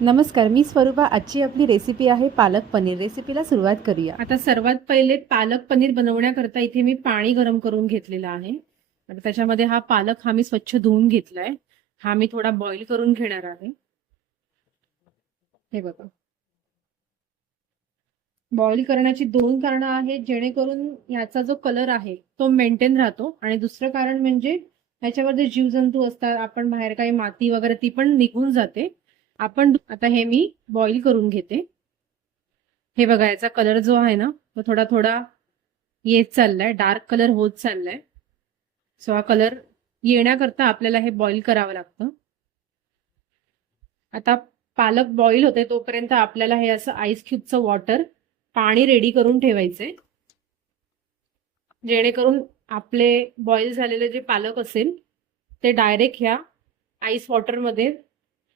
नमस्कार, मी स्वरूपा। आजची आपली रेसिपी आहे पालक पनीर। रेसिपीला सुरुवात करूया। आता सर्वात पहिले पालक पनीर बनवण्याकरता इथे मी पाणी गरम करून घेतलेलं आहे। आता त्याच्यामध्ये हा पालक मी स्वच्छ धुवून घेतलाय। हा मी थोडा बॉईल करून घेणार आहे। हे बघा, बॉईल करण्याची दोन कारणं आहेत, जेणेकरून याचा जो कलर आहे तो मेंटेन राहतो, आणि दुसरं कारण म्हणजे ह्याच्यामध्ये जीवजंतू असतात, आपण बाहेर काही माती वगैरे ती पण निघून जाते। आता हे मी बॉईल करून घेते। हे बघा, याचा कलर जो आहे ना तो थोडा थोडा येत चाललाय, डार्क कलर होत चाललाय। सो हा कलर येण्याकरता आपल्याला हे बॉईल करावं लागतं। आता पालक बॉईल होते तोपर्यंत आपल्याला हे असं आईस क्यूबचं वॉटर पाणी रेडी करून ठेवायचंय, जेणेकरून आपले बॉईल झालेले जे पालक असेल ते डायरेक्ट ह्या आईस वॉटरमध्ये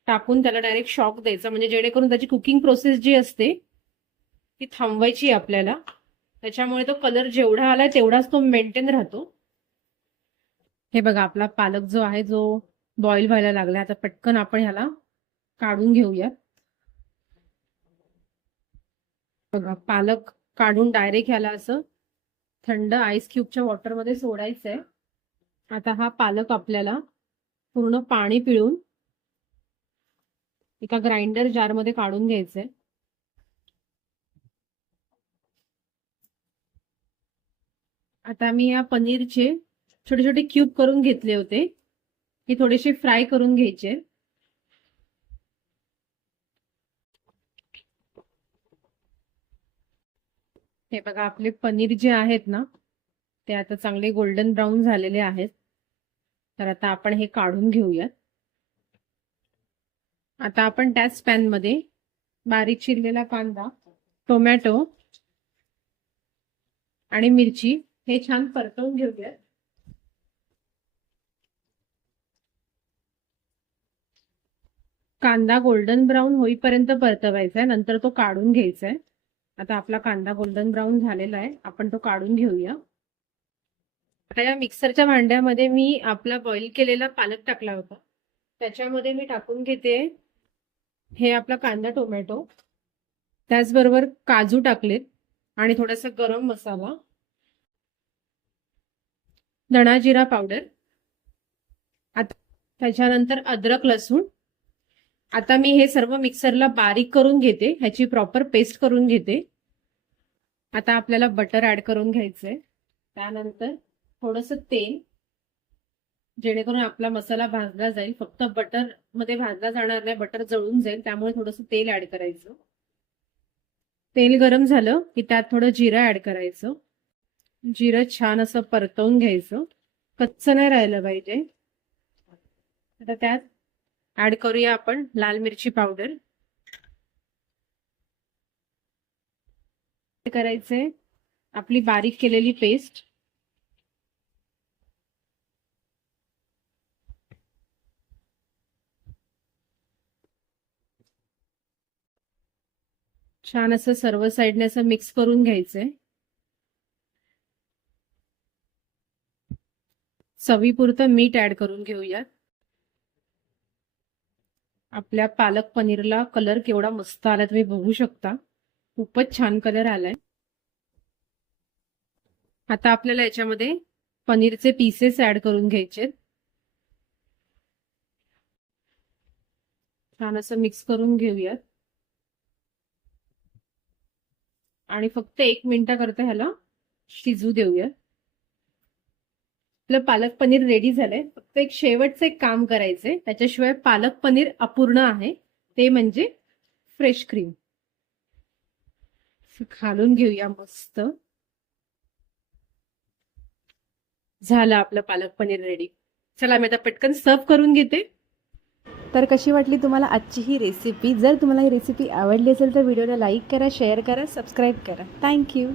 टाकून त्याला डायरेक्ट शॉक द्यायचा, म्हणजे जेणेकरून त्याची कुकिंग प्रोसेस जी असते ती थांबवायची आपल्याला। त्याच्यामुळे तो कलर जेवढा आलाय तेवढाच तो मेंटेन राहतो। हे बघा, आपला पालक जो आहे जो बॉईल व्हायला लागलाय। आता पटकन आपण ह्याला काढून घेऊया। बघा, पालक काढून डायरेक्ट ह्याला असं थंड आईस क्यूबच्या वॉटरमध्ये सोडायचंय। आता हा पालक आपल्याला पूर्ण पाणी पिळून एका ग्राइंडर जारमध्ये काढून घ्यायचंय। आता मी या पनीरचे छोटे छोटे क्यूब करून घेतले होते, हे थोडेसे फ्राय करून घ्यायचे। हे बघा, आपले पनीर जे आहेत ना ते आता चांगले गोल्डन ब्राऊन झालेले आहेत। तर आता आपण हे काढून घेऊयात। आता आपण त्याच पॅन मध्ये बारीक चिरलेला कांदा, टोमॅटो आणि मिरची हे छान परतवून घेऊयात। कांदा गोल्डन ब्राऊन होईपर्यंत परतवायचा आहे, नंतर तो काढून घ्यायचा आहे। आता आपला कांदा गोल्डन ब्राऊन झालेला आहे, आपण तो काढून घेऊया। आता या मिक्सरच्या भांड्यामध्ये मी आपला बॉईल केलेला पालक टाकला होता, त्याच्यामध्ये मी टाकून घेते हे आपला कांदा टोमॅटो, त्याचबरोबर काजू टाकलेत आणि थोडासा गरम मसाला, धणा जिरा पावडर, आता त्याच्यानंतर अद्रक लसूण। आता मी हे सर्व मिक्सरला बारीक करून घेते, ह्याची प्रॉपर पेस्ट करून घेते। आता आपल्याला बटर ऍड करून घ्यायचंय, त्यानंतर थोडंसं तेल, जेणेकरून आपला मसाला भाजला जाईल। फक्त बटर मध्ये भाजला जाणार नाही, बटर जळून जाईल, त्यामुळे थोडंसं तेल ऍड करायचं। तेल गरम झालं की त्यात थोडं जिरं ऍड करायचं। जिरं छान असं परतवून घ्यायचं, कच्चं नाही राहिलं पाहिजे। आता त्यात ऍड करूया आपण लाल मिरची पावडर, करायचंय आपली बारीक केलेली पेस्ट, छान असं सर्व साइडने असं मिक्स करून घ्यायचंय। चवीपुरतं मीठ ऍड करून घेऊयात। आपल्या पालक पनीरला कलर केवढा मस्त आला तुम्ही बघू शकता, खूपच छान कलर आलाय। आता आपल्याला याच्यामध्ये पनीरचे पीसेस ऍड करून घ्यायचे, छान असं मिक्स करून घेऊयात आणि फक्त 1 मिनिटाकरता ह्याला शिजू देऊयात। आपलं पालक पनीर रेडी झालंय। फक्त एक शेवटचं एक काम करायचंय, त्याच्याशिवाय पालक पनीर अपूर्ण आहे, ते म्हणजे फ्रेश क्रीम घालून घेऊया। मस्त झालं आपलं पालक पनीर रेडी। चला मी आता पटकन सर्व करून घेते। तर कशी वाटली तुम्हाला आजची ही रेसिपी? जर तुम्हाला ही रेसिपी आवडली असेल तर व्हिडिओला लाईक करा, शेअर करा, सबस्क्राईब करा। थँक्यू।